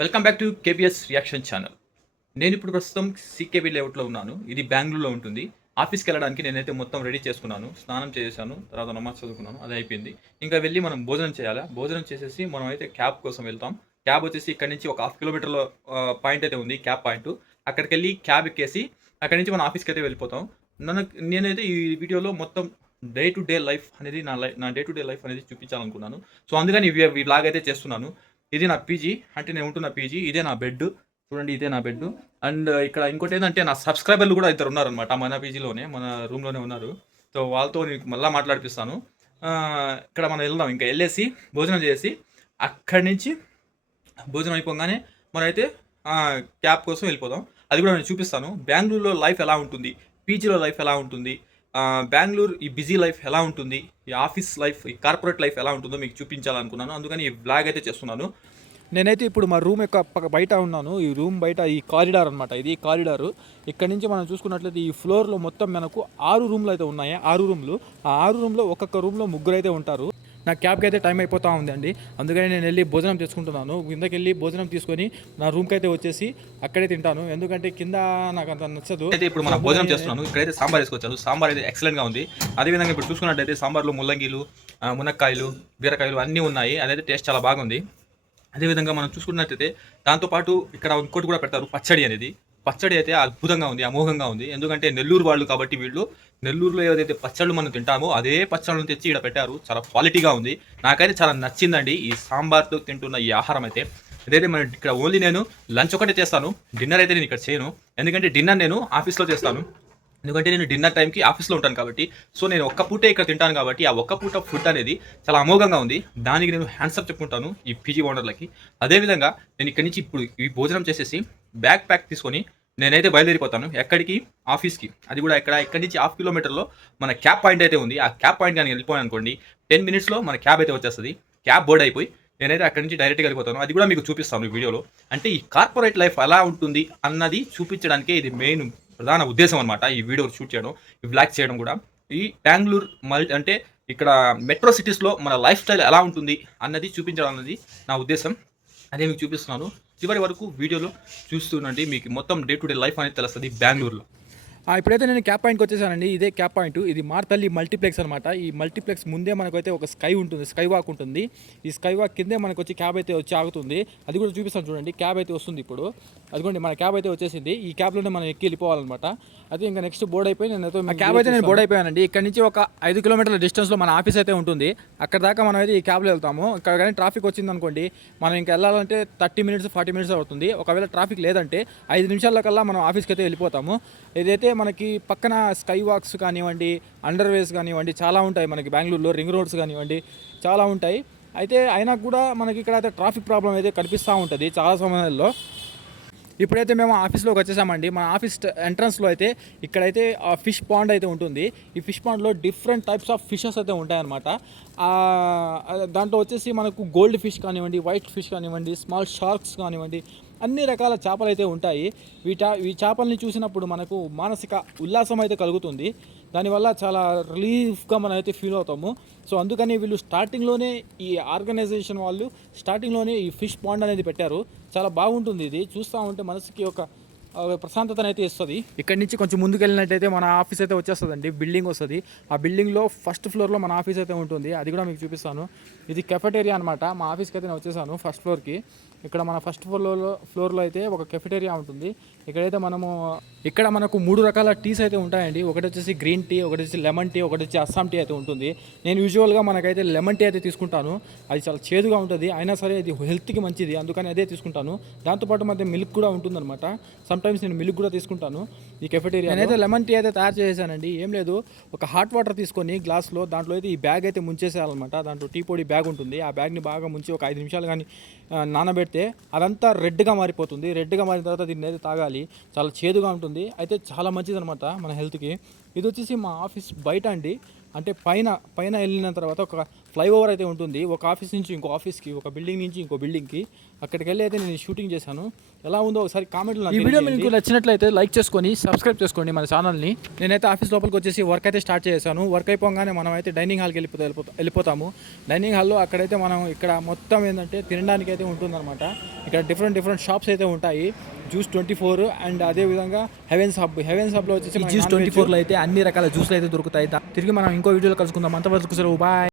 Welcome back to KPS reaction channel. నేను ఇప్పుడు ప్రస్తుతం సీకేబీ లేఅవుట్లో ఉన్నాను. ఇది బెంగుళూరులో ఉంటుంది. ఆఫీస్కి వెళ్ళడానికి నేనైతే మొత్తం రెడీ చేసుకున్నాను. స్నానం చేశాను, తర్వాత నమాజ్ చదువుకున్నాను, అది అయిపోయింది. ఇంకా వెళ్ళి మనం భోజనం చేయాలా. భోజనం చేసేసి మనం అయితే క్యాబ్ కోసం వెళ్తాం. క్యాబ్ వచ్చేసి ఇక్కడ నుంచి ఒక హాఫ్ కిలోమీటర్లో పాయింట్ అయితే ఉంది, క్యాబ్ పాయింట్. అక్కడికి వెళ్ళి క్యాబ్ ఎక్కేసి అక్కడి నుంచి మనం ఆఫీస్కి అయితే వెళ్ళిపోతాం. నేనైతే ఈ వీడియోలో మొత్తం డే టు డే లైఫ్ అనేది నా డే టు డే లైఫ్ అనేది చూపించాలనుకున్నాను. సో అందుకని ఈ వ్లాగ్ అయితే చేస్తున్నాను. ఇది నా పీజీ, అంటే నేను ఉంటున్న పీజీ. ఇదే నా బెడ్, చూడండి, ఇదే నా బెడ్. అండ్ ఇక్కడ ఇంకోటి ఏంటంటే నా సబ్స్క్రైబర్లు కూడా ఇద్దరు ఉన్నారనమాట, మన పీజీలోనే, మన రూమ్లోనే ఉన్నారు. సో వాళ్ళతో నీకు మళ్ళీ మాట్లాడిపిస్తాను. ఇక్కడ మనం వెళ్దాం. ఇంకా వెళ్ళేసి భోజనం చేసి అక్కడి నుంచి భోజనం అయిపోగానే మనమైతే క్యాబ్ కోసం వెళ్ళిపోదాం. అది కూడా నేను చూపిస్తాను. బెంగళూరులో లైఫ్ ఎలా ఉంటుంది, పీజీలో లైఫ్ ఎలా ఉంటుంది, బెంగళూరు ఈ బిజీ లైఫ్ ఎలా ఉంటుంది, ఈ ఆఫీస్ లైఫ్, ఈ కార్పొరేట్ లైఫ్ ఎలా ఉంటుందో మీకు చూపించాలనుకున్నాను. అందుకని ఈ బ్లాగ్ అయితే చేస్తున్నాను. నేనైతే ఇప్పుడు మా రూమ్ యొక్క బయట ఉన్నాను. ఈ రూమ్ బయట ఈ కారిడార్ అనమాట, ఇది కారిడారు. ఇక్కడ నుంచి మనం చూసుకున్నట్లయితే ఈ ఫ్లోర్లో మొత్తం మనకు 6 రూమ్లు అయితే ఉన్నాయి. 6 రూమ్లు. ఆ 6 రూమ్లో ఒక్కొక్క రూమ్లో ముగ్గురు అయితే ఉంటారు. నా క్యాబ్కి అయితే టైం అయిపోతూ ఉందండి. అందుకని నేను వెళ్ళి భోజనం చేసుకుంటున్నాను. కిందకి వెళ్ళి భోజనం తీసుకొని నా రూమ్కి అయితే వచ్చేసి అక్కడే తింటాను. ఎందుకంటే కింద నాకు అంత నచ్చదు. అయితే ఇప్పుడు మనం భోజనం చేస్తున్నాను. ఇక్కడైతే సాంబార్ వేసుకొచ్చాను. సాంబార్ అయితే ఎక్సలెంట్గా ఉంది. అదేవిధంగా ఇప్పుడు చూసుకున్నట్టయితే సాంబార్లో ముల్లంగిలు, మునక్కాయలు, బీరకాయలు అన్నీ ఉన్నాయి. అదైతే టేస్ట్ చాలా బాగుంది. అదేవిధంగా మనం చూసుకున్నట్టయితే దాంతోపాటు ఇక్కడ ఇంకోటి కూడా పెడతారు, పచ్చడి అనేది. పచ్చడి అయితే అద్భుతంగా ఉంది, అమోఘంగా ఉంది. ఎందుకంటే నెల్లూరు వాళ్ళు కాబట్టి వీళ్ళు నెల్లూరులో ఏదైతే పచ్చళ్ళు మనం తింటామో అదే పచ్చళ్ళను తెచ్చి ఇక్కడ పెట్టారు. చాలా క్వాలిటీగా ఉంది. నాకైతే చాలా నచ్చిందండి ఈ సాంబార్తో తింటున్న ఈ ఆహారం అయితే. అదైతే మనం ఇక్కడ ఓన్లీ నేను లంచ్ ఒకటే చేస్తాను, డిన్నర్ అయితే నేను ఇక్కడ చేయను. ఎందుకంటే డిన్నర్ నేను ఆఫీస్లో చేస్తాను. ఎందుకంటే నేను డిన్నర్ టైంకి ఆఫీస్లో ఉంటాను కాబట్టి. సో నేను ఒక్క పూటే ఇక్కడ తింటాను కాబట్టి ఆ ఒక్క పూట ఫుడ్ అనేది చాలా అమోఘంగా ఉంది. దానికి నేను హ్యాండ్సప్ చెప్పుకుంటాను ఈ పీజీ ఓనర్లకి. అదేవిధంగా నేను ఇక్కడి నుంచి ఇప్పుడు ఈ భోజనం చేసేసి బ్యాగ్ ప్యాక్ తీసుకొని నేనైతే బయలుదేరిపోతాను. ఎక్కడికి? ఆఫీస్కి. అది కూడా ఇక్కడి నుంచి హాఫ్ కిలోమీటర్లో మన క్యాబ్ పాయింట్ అయితే ఉంది. ఆ క్యాబ్ పాయింట్ కానీ వెళ్ళిపోయాను అనుకోండి, 10 మినిట్స్లో మన క్యాబ్ అయితే వచ్చేస్తుంది. క్యాబ్ బోర్డ్ అయిపోయి నేనైతే అక్కడి నుంచి డైరెక్ట్గా వెళ్ళిపోతాను. అది కూడా మీకు చూపిస్తాను ఈ వీడియోలో. అంటే ఈ కార్పొరేట్ లైఫ్ ఎలా ఉంటుంది అన్నది చూపించడానికే ఇది మెయిన్ ప్రధాన ఉద్దేశం అనమాట. ఈ వీడియో షూట్ చేయడం, ఈ బ్లాగ్ చేయడం కూడా. ఈ బెంగళూరు అంటే ఇక్కడ మెట్రో సిటీస్లో మన లైఫ్ స్టైల్ ఎలా ఉంటుంది అన్నది చూపించడం అన్నది నా ఉద్దేశం. అదే మీకు చూపిస్తున్నాను. చివరి వరకు వీడియోలో చూస్తుండండి, మీకు మొత్తం డే టు డే లైఫ్ అనేది తెలుస్తుంది బెంగళూరులో. ఇప్పుడైతే నేను క్యాప్ పాయింట్కి వచ్చేసానండి. ఇదే క్యాప్ పాయింట్. ఇది మార్తల్లి మల్టీప్లెక్స్ అనమాట. ఈ మల్టీప్లెక్స్ ముందే మనకైతే ఒక స్కై ఉంటుంది, స్కై వాక్ ఉంటుంది. ఈ స్కై వాక్ కిందే మనకు వచ్చి క్యాబ్ అయితే వచ్చి ఆగుతుంది. అది కూడా చూపిస్తాను చూడండి. క్యాబ్ అయితే వస్తుంది ఇప్పుడు. అదిగోండి మన క్యాబ్ అయితే వచ్చేసింది. ఈ క్యాబ్లోనే మనం ఎక్కి వెళ్ళిపోవాలన్నమాట. అయితే ఇంకా నెక్స్ట్ బోర్డ్ అయిపోయి నేనైతే క్యాబ్ అయితే నేను బోర్డ్ అయిపోయానండి. ఇక్కడ నుంచి ఒక 5 కిలోమీటర్ల డిస్టెన్స్లో మన ఆఫీస్ అయితే ఉంటుంది. అక్కడ దాకా మనం అయితే ఈ క్యాబ్లో వెళ్తాము. ఇక్కడ కానీ ట్రాఫిక్ వచ్చింది అనుకోండి, మనం ఇంకా వెళ్ళాలంటే 30 మినిట్స్ 40 మినిట్స్ అవుతుంది. ఒకవేళ ట్రాఫిక్ లేదంటే 5 నిమిషాల కల్లా మనం ఆఫీస్కి అయితే వెళ్ళిపోతాము. ఇదైతే మనకి పక్కన స్కై వాక్స్ కానివ్వండి, అండర్వేస్ కానివ్వండి, చాలా ఉంటాయి మనకి బెంగళూరులో. రింగ్ రోడ్స్ కానివ్వండి, చాలా ఉంటాయి. అయితే అయినా కూడా మనకి ఇక్కడ అయితే ట్రాఫిక్ ప్రాబ్లం అయితే కనిపిస్తూ ఉంటుంది చాలా సమయాల్లో. ఇప్పుడైతే మేము ఆఫీస్లోకి వచ్చేసామండి. మన ఆఫీస్ ఎంట్రన్స్లో అయితే ఇక్కడైతే ఫిష్ పాండ్ అయితే ఉంటుంది. ఈ ఫిష్ పాండ్లో డిఫరెంట్ టైప్స్ ఆఫ్ ఫిషెస్ అయితే ఉంటాయన్నమాట. దాంట్లో వచ్చేసి మనకు గోల్డ్ ఫిష్ కానివ్వండి, వైట్ ఫిష్ కానివ్వండి, స్మాల్ షార్క్స్ కానివ్వండి, అన్ని రకాల చేపలు అయితే ఉంటాయి. ఈ చేపల్ని చూసినప్పుడు మనకు మానసిక ఉల్లాసం అయితే కలుగుతుంది. దానివల్ల చాలా రిలీఫ్గా మనం అయితే ఫీల్ అవుతాము. సో అందుకని వీళ్ళు స్టార్టింగ్లోనే, ఈ ఆర్గనైజేషన్ వాళ్ళు స్టార్టింగ్లోనే ఈ ఫిష్ పాండ్ అనేది పెట్టారు. చాలా బాగుంటుంది. ఇది చూస్తూ ఉంటే మనసుకి ఒక ప్రశాంతతను అయితే ఇస్తుంది. ఇక్కడి నుంచి కొంచెం ముందుకు వెళ్ళినట్టయితే మన ఆఫీస్ అయితే వచ్చేస్తుందండి. బిల్డింగ్ వస్తుంది. ఆ బిల్డింగ్లో ఫస్ట్ ఫ్లోర్లో మన ఆఫీస్ అయితే ఉంటుంది. అది కూడా మీకు చూపిస్తాను. ఇది కెఫెటేరియా అనమాట. మా ఆఫీస్కి అయితే నేను వచ్చేసాను ఫస్ట్ ఫ్లోర్కి. ఇక్కడ మన ఫస్ట్ ఫ్లోర్లో అయితే ఒక కెఫెటేరియా ఉంటుంది. ఇక్కడ మనకు 3 రకాల టీస్ అయితే ఉంటాయండి. ఒకటి వచ్చేసి గ్రీన్ టీ, ఒకటి వచ్చేసి లెమన్ టీ, ఒకటి వచ్చి అస్సాం టీ అయితే ఉంటుంది. నేను యూజువల్గా మనకైతే లెమన్ టీ అయితే తీసుకుంటాను. అది చాలా చేదుగా ఉంటుంది, అయినా సరే అది హెల్త్కి మంచిది, అందుకని అదే తీసుకుంటాను. దాంతోపాటు మధ్య మిల్క్ కూడా ఉంటుందన్నమాట. సమ్టైమ్స్ నేను మిల్క్ కూడా తీసుకుంటాను ఈ కెఫెటేరియా. నేనైతే లెమన్ టీ అయితే తయారు చేశానండి. ఏం లేదు, ఒక హాట్ వాటర్ తీసుకొని గ్లాస్లో, దాంట్లో అయితే ఈ బ్యాగ్ అయితే ముంచేసేయాలన్నమాట. దాంట్లో టీ పొడి బ్యాగ్ ఉంటుంది. ఆ బ్యాగ్ని బాగా ముంచి ఒక 5 నిమిషాలు కానీ నానబెడితే అదంతా రెడ్గా మారిపోతుంది. రెడ్గా మారిన తర్వాత దీన్ని అయితే తాగాలి. చాలా చేదుగా ఉంటుంది, అయితే చాలా మంచిది అనమాట మన హెల్త్కి. ఇది వచ్చేసి మా ఆఫీస్ బయట అండి. అంటే పైన పైన వెళ్ళిన తర్వాత ఒక ఫ్లైఓవర్ అయితే ఉంటుంది. ఒక ఆఫీస్ నుంచి ఇంకో ఆఫీస్కి, ఒక బిల్డింగ్ నుంచి ఇంకో బిల్డింగ్కి. అక్కడికి వెళ్ళి అయితే నేను షూటింగ్ చేశాను. ఎలా ఉందో ఒకసారి కామెంట్లో ఈ వీడియో మీకు నచ్చినట్లయితే లైక్ చేసుకొని సబ్స్క్రైబ్ చేసుకోండి మన ఛానల్ని. నేనైతే ఆఫీస్ లోపలికి వచ్చేసి వర్క్ అయితే స్టార్ట్ చేశాను. వర్క్ అయిపోగానే మనం అయితే డైనింగ్ హాల్కి వెళ్ళిపోతాము. డైనింగ్ హాల్లో అక్కడైతే మనం ఇక్కడ మొత్తం ఏంటంటే తినడానికి అయితే ఉంటుందన్నమాట. ఇక్కడ డిఫరెంట్ షాప్స్ అయితే ఉంటాయి. జ్యూస్ 24 అండ్ అదేవిధంగా హెవెన్స్ హబ్లో వచ్చేసి జ్యూస్ 24లో అయితే అన్ని రకాల జ్యూస్లు అయితే దొరుకుతాయి. తిరిగి మనం ఇంకో వీడియోలో కలుసుకుందాం. అంతవరకు సెలవు, బాయ్.